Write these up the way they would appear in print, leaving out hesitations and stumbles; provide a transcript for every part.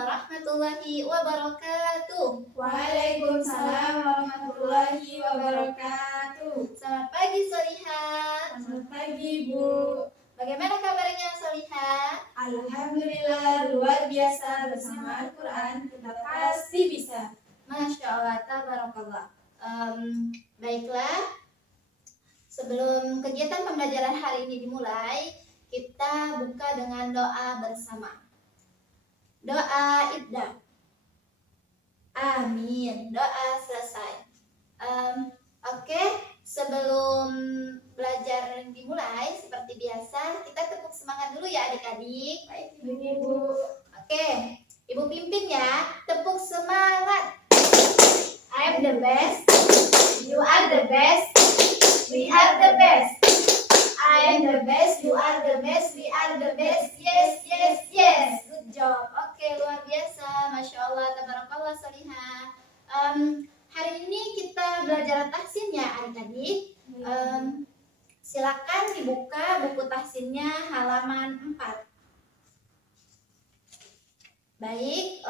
warahmatullahi wabarakatuh. Waalaikumsalam warahmatullahi wabarakatuh. Selamat pagi Solihah. Selamat pagi Bu. Bagaimana kabarnya Solihah? Alhamdulillah luar biasa, bersama Al-Quran kita pasti bisa. Masya Allah, tabarakallah. Baiklah, sebelum kegiatan pembelajaran hari ini dimulai, kita buka dengan doa bersama. Doa ibda. Amin. Doa selesai. Oke, sebelum belajar dimulai seperti biasa, kita tepuk semangat dulu ya adik-adik. Baik Ibu. Oke, Ibu pimpin ya. Tepuk semangat. I am the best. You are the best. We are the best. I am the best. You are the best. We are the best. Yes, yes, yes. Good job. Oke, luar biasa. Masya Allah, tabarakallah, Solihah. Hari ini kita belajar tahsin ya adik-adik. Silakan dibuka buku tahsinnya halaman 4. Baik,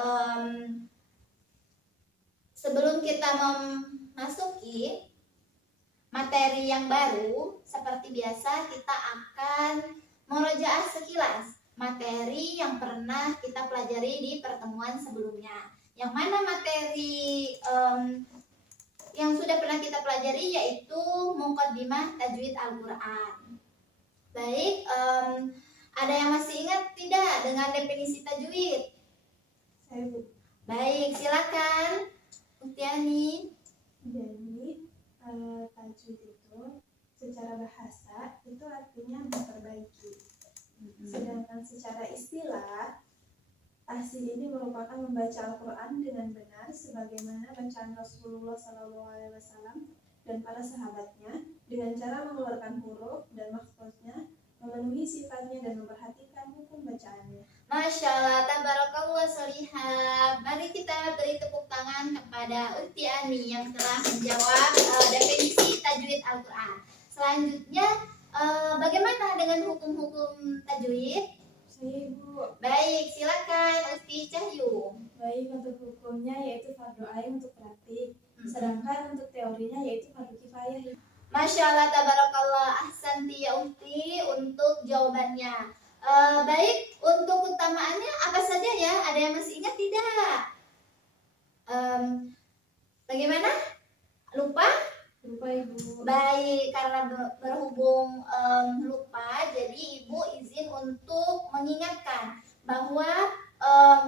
sebelum kita memasuki materi yang baru, seperti biasa kita akan murojaah sekilas materi yang pernah kita pelajari di pertemuan sebelumnya. Yang mana materi yang sudah pernah kita pelajari yaitu Muqaddimah Tajwid Al-Quran. Baik, ada yang masih ingat tidak dengan definisi tajwid? Saya Bu. Baik, silakan Utiani. Jadi tajwid itu secara bahasa itu artinya memperbaiki. Sedangkan secara istilah, tahsin ini merupakan membaca Al-Quran dengan benar sebagaimana bacaan Rasulullah SAW dan para sahabatnya dengan cara mengeluarkan huruf dan maksudnya, memenuhi sifatnya dan memperhatikan hukum bacaannya. Masya Allah, tabarakallah Solihah. Mari kita beri tepuk tangan kepada Utiani yang telah menjawab definisi tajwid Al-Quran. Selanjutnya, bagaimana dengan hukum-hukum tajwid? Saya Ibu. Baik, silakan Uti Cahyu. Baik, untuk hukumnya yaitu fardu ain untuk praktik, sedangkan untuk teorinya yaitu fardu kifayah. Masya Allah, tabarakallah, ahsanti ya Uti untuk jawabannya. Baik, untuk utamaannya apa saja ya? Ada yang masih ingat tidak? Bagaimana? Lupa? Lupa Ibu. Baik, karena berhubung lupa, jadi Ibu izin untuk mengingatkan bahwa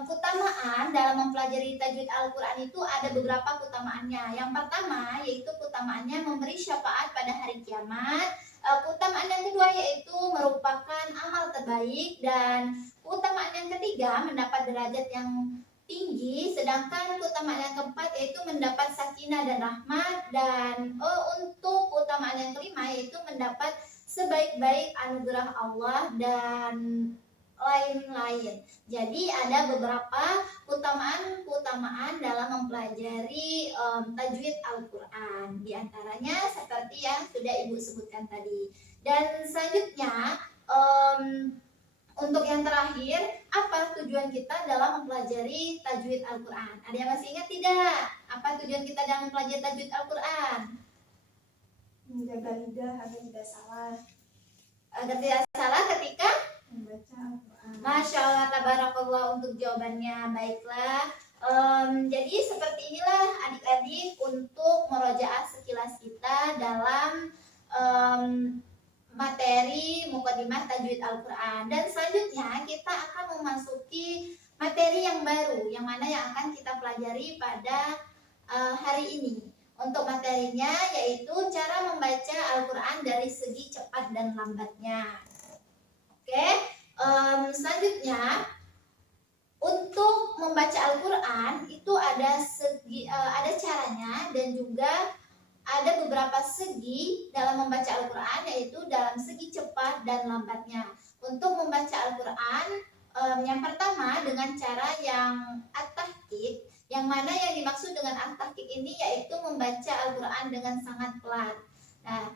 keutamaan dalam mempelajari tajwid Al-Quran itu ada beberapa keutamaannya. Yang pertama yaitu keutamaannya memberi syafaat pada hari kiamat. Keutamaan yang kedua yaitu merupakan amal terbaik, dan keutamaan yang ketiga mendapat derajat yang tinggi, sedangkan keutamaan yang keempat yaitu mendapat sakinah dan rahmat, dan untuk keutamaan yang kelima yaitu mendapat sebaik-baik anugerah Allah dan lain-lain. Jadi ada beberapa keutamaan dalam mempelajari tajwid Al-Quran. Di antaranya seperti yang sudah Ibu sebutkan tadi. Dan selanjutnya untuk yang terakhir, apa tujuan kita dalam mempelajari tajwid Al-Quran? Ada yang masih ingat tidak? Apa tujuan kita dalam mempelajari tajwid Al-Quran? Menjaga lidah agar tidak salah. Agar tidak salah ketika Membaca Al-Quran. Masya Allah, tabarakallah untuk jawabannya. Baiklah, jadi seperti inilah adik-adik untuk murojaah sekilas kita dalam materi Muqaddimah Tajwid Al-Quran. Dan selanjutnya kita akan memasuki materi yang baru, yang mana yang akan kita pelajari pada hari ini. Untuk materinya yaitu cara membaca Al-Quran dari segi cepat dan lambatnya. Oke, selanjutnya untuk membaca Al-Quran itu ada caranya, dan juga ada beberapa segi dalam membaca Al-Quran, yaitu dalam segi cepat dan lambatnya. Untuk membaca Al-Quran, yang pertama dengan cara yang at-tahqiq, yang mana yang dimaksud dengan at-tahqiq ini yaitu membaca Al-Quran dengan sangat pelan. Nah,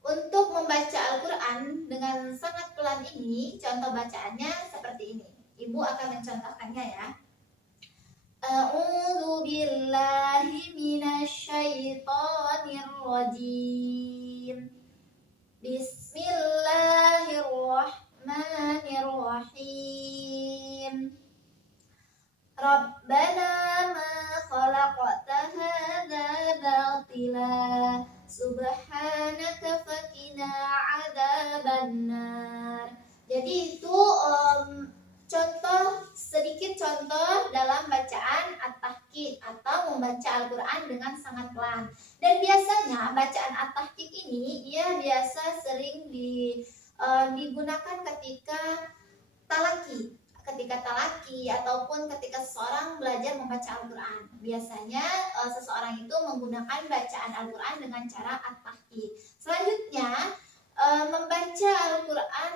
untuk membaca Al-Quran dengan sangat pelan ini, contoh bacaannya seperti ini. Ibu akan mencontohkannya ya. A'udzu billahi minasyaitonir rajim. Bismillahirrahmanirrahim. Rabbana ma khalaqta hadza batila subhanaka faqina adzabannar. Jadi itu sedikit contoh dalam bacaan at-tahqiq atau membaca Al-Qur'an dengan sangat pelan. Dan biasanya bacaan at-tahqiq ini ia biasa sering digunakan ketika talaki ataupun ketika seseorang belajar membaca Al-Qur'an. Biasanya seseorang itu menggunakan bacaan Al-Qur'an dengan cara at-tahqiq. Selanjutnya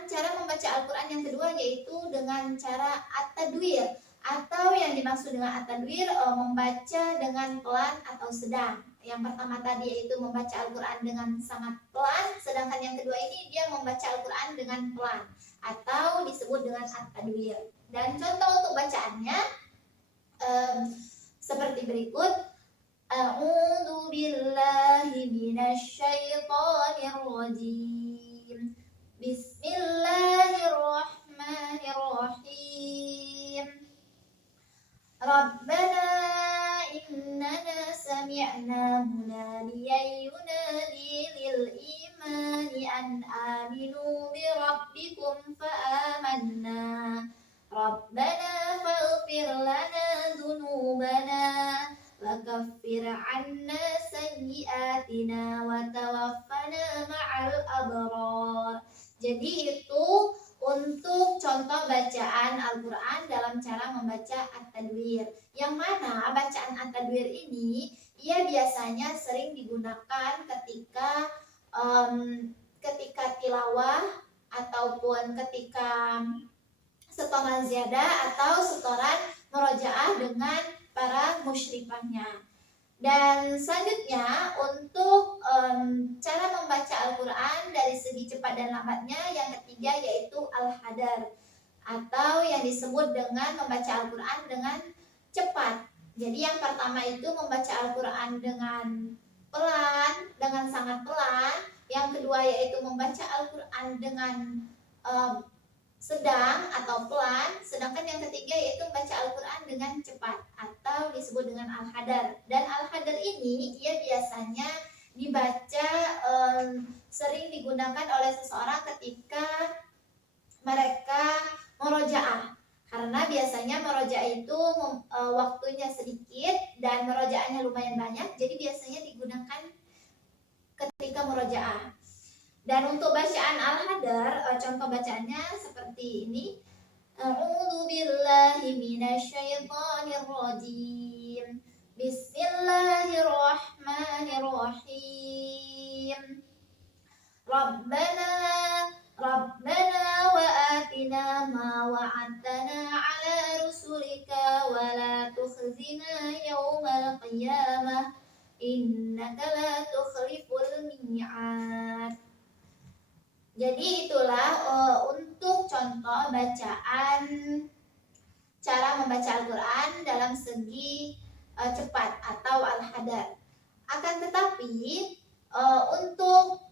cara membaca Al-Qur'an yang kedua yaitu dengan cara at-tadwir, atau yang dimaksud dengan at-tadwir membaca dengan pelan atau sedang. Yang pertama tadi yaitu membaca Al-Qur'an dengan sangat pelan, sedangkan yang kedua ini dia membaca Al-Qur'an dengan pelan atau disebut dengan at-tadwir. Dan contoh untuk bacaannya seperti berikut. A'udzu billahi minasyaitonir rajim. Bismillahirrahmanirrahim. Rabbana innana sami'na munadiyan yunadi lil imani an aminu bi rabbikum fa amanna. Rabbana faghfir lana dzunubana wa kaffir 'anna sayyi'atina wa tawaffana ma'al abrar. Jadi itu untuk contoh bacaan Al-Qur'an dalam cara membaca at-tadwir. Yang mana bacaan at-tadwir ini ia biasanya sering digunakan ketika tilawah ataupun ketika setoran ziyadah atau setoran murojaah dengan para musyrifahnya. Dan selanjutnya untuk cara membaca Al-Qur'an dari segi cepat dan lambatnya, yang ketiga yaitu al-hadar, atau yang disebut dengan membaca Al-Qur'an dengan cepat. Jadi yang pertama itu membaca Al-Qur'an dengan pelan, dengan sangat pelan. Yang kedua yaitu membaca Al-Qur'an dengan sedang atau pelan, sedangkan yang ketiga yaitu membaca Al-Qur'an dengan cepat atau disebut dengan al-hadar. Dan al-hadar ini ia biasanya dibaca sering digunakan oleh seseorang ketika mereka murojaah, karena biasanya murojaah itu waktunya sedikit dan murojaahnya lumayan banyak, jadi biasanya digunakan ketika murojaah. Dan untuk bacaan al-hadar, contoh bacaannya seperti ini. A'udzu billahi minasyaitonir rajim. Bismillahirrahmanirrahim. Rabbana wa atina ma wa'adtana 'ala rusulika wa la tukhzina yaumal qiyamah innaka la tukhliful mi'ad. Jadi itulah untuk contoh bacaan cara membaca Al-Qur'an dalam segi cepat atau al-hadar. Akan tetapi untuk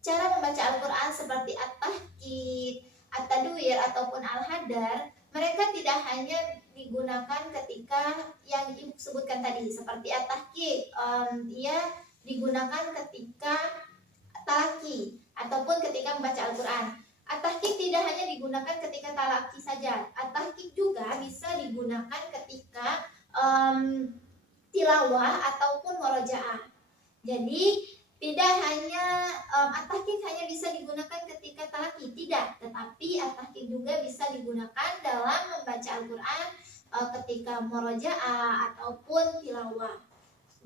cara membaca Al-Qur'an seperti at-tahqiq, at-tadwir ataupun al-hadar, mereka tidak hanya digunakan ketika yang Ibu sebutkan tadi seperti at-tahqiq, ia digunakan ketika talaki ataupun ketika membaca Al-Qur'an. At-tahqiq tidak hanya digunakan ketika talaki saja. At-tahqiq juga bisa digunakan ketika tilawah ataupun murojaah. Jadi tidak hanya at-tahqiq hanya bisa digunakan ketika talaki, tidak, tetapi at-tahqiq juga bisa digunakan dalam membaca Al-Qur'an ketika murojaah ataupun tilawah.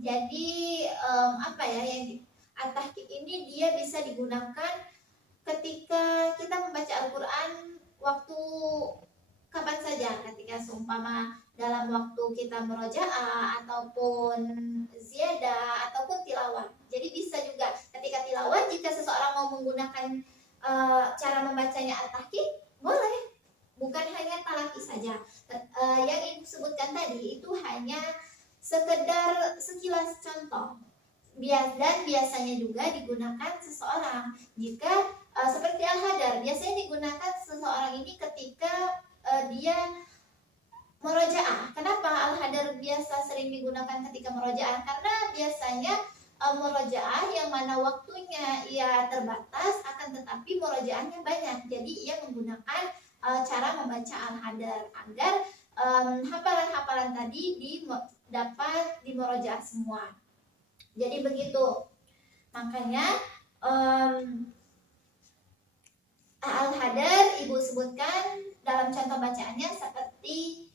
Jadi at-tahqiq ini dia bisa digunakan ketika kita membaca Al-Qur'an waktu kapan saja, ketika seumpama dalam waktu kita murojaah ataupun ziyadah ataupun tilawah. Jadi bisa juga ketika tilawah, jika seseorang mau menggunakan cara membacanya at-tahqiq boleh, bukan hanya talaki saja. yang Ibu sebutkan tadi itu hanya sekedar sekilas contoh. Dan biasanya juga digunakan seseorang jika seperti al-hadar, biasanya digunakan seseorang ini ketika dia murojaah. Kenapa al-hadar biasa sering digunakan ketika murojaah? Karena biasanya murojaah yang mana waktunya ia terbatas, akan tetapi murojaahnya banyak. Jadi ia menggunakan cara membaca al-hadar agar hafalan-hafalan tadi dapat dimurojaah semua. Jadi begitu. Makanya al-hadar Ibu sebutkan dalam contoh bacaannya seperti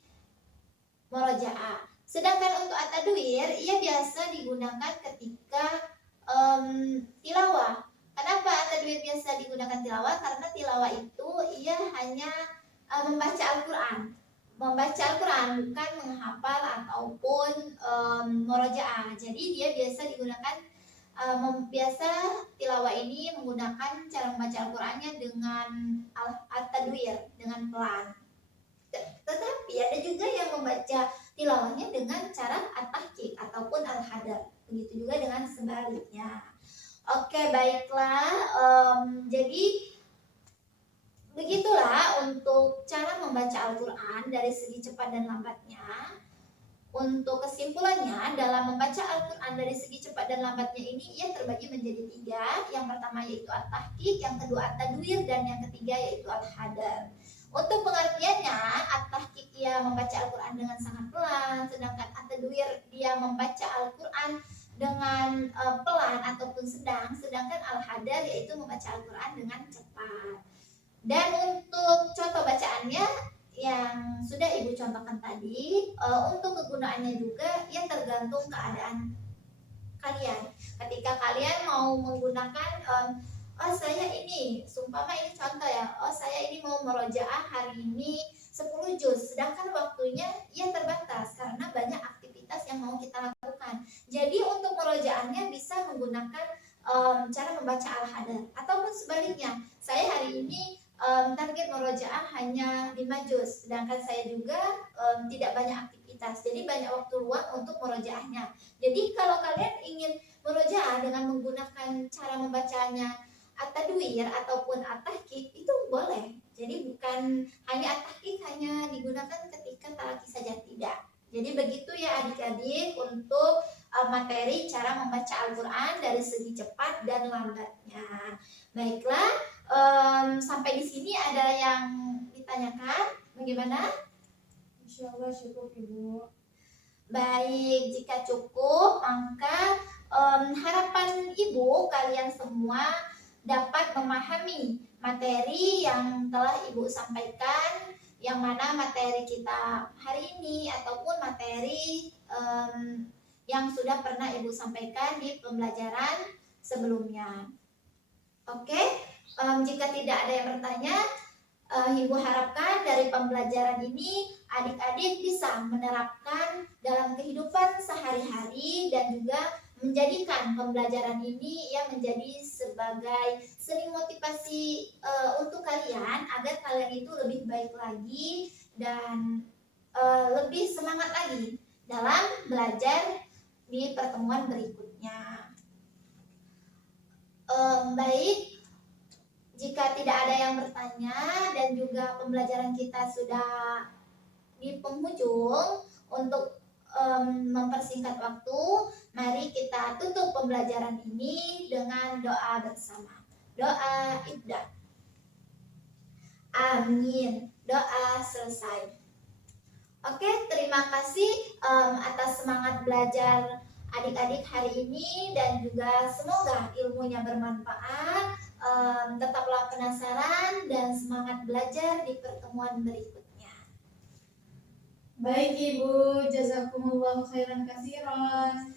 murojaah. Sedangkan untuk at-tadwir, ia biasa digunakan ketika tilawah. Kenapa at-tadwir biasa digunakan tilawah? Karena tilawah itu ia hanya membaca Al-Quran. Membaca Al-Quran, bukan menghafal ataupun murojaah. Jadi dia biasa digunakan biasa tilawah ini menggunakan cara membaca Al-Qurannya dengan at-tadwir, dengan pelan. Tetapi ada juga yang membaca tilawahnya dengan cara at-tahqiq ataupun al-hadar. Begitu juga dengan sebaliknya. Oke, baiklah. Jadi begitulah untuk cara membaca Al-Quran dari segi cepat dan lambatnya. Untuk kesimpulannya, dalam membaca Al-Quran dari segi cepat dan lambatnya ini, ia terbagi menjadi 3. Yang pertama yaitu at-tahqiq, yang kedua at-tadwir, dan yang ketiga yaitu al-hadar. Untuk pengertiannya, at-tahqiq ia membaca Al-Quran dengan sangat pelan, sedangkan at-tadwir dia membaca Al-Quran dengan pelan ataupun sedangkan al-hadar yaitu membaca Al-Quran dengan cepat. Dan untuk contoh bacaannya yang sudah Ibu contohkan tadi, untuk kegunaannya juga yang tergantung keadaan kalian. Ketika kalian mau menggunakan saya ini, sumpama ini contoh ya, saya ini mau merojaah hari ini 10 juz, sedangkan waktunya yang terbatas karena banyak aktivitas yang mau kita lakukan. Jadi untuk merojaahnya bisa menggunakan cara membaca al-hadar, ataupun sebaliknya, saya hari ini target merojaah hanya 5 juz, sedangkan saya juga tidak banyak aktivitas, jadi banyak waktu luang untuk merojaahnya. Jadi kalau kalian ingin merojaah dengan menggunakan cara membacanya at-tadwir ataupun at-tahqiq, itu boleh. Jadi bukan hanya at-tahqiq hanya digunakan ketika talaki saja, tidak. Jadi begitu ya adik-adik untuk materi cara membaca Al-Quran dari segi cepat dan lambatnya. Baiklah, sampai di sini ada yang ditanyakan? Bagaimana? Insya Allah cukup Ibu. Baik, jika cukup, maka harapan Ibu kalian semua dapat memahami materi yang telah Ibu sampaikan, yang mana materi kita hari ini ataupun materi yang sudah pernah Ibu sampaikan di pembelajaran sebelumnya. Oke, jika tidak ada yang bertanya, Ibu harapkan dari pembelajaran ini adik-adik bisa menerapkan dalam kehidupan sehari-hari dan juga menjadikan pembelajaran ini yang menjadi sebagai seni motivasi untuk kalian agar kalian itu lebih baik lagi dan lebih semangat lagi dalam belajar di pertemuan berikutnya. Baik, jika tidak ada yang bertanya dan juga pembelajaran kita sudah di penghujung, untuk mempersingkat waktu, mari kita tutup pembelajaran ini dengan doa bersama. Doa ibda. Amin. Doa selesai. Oke, terima kasih atas semangat belajar adik-adik hari ini dan juga semoga ilmunya bermanfaat. Tetaplah penasaran dan semangat belajar di pertemuan berikutnya. Baik Ibu, jazakumullah khairan katsiran.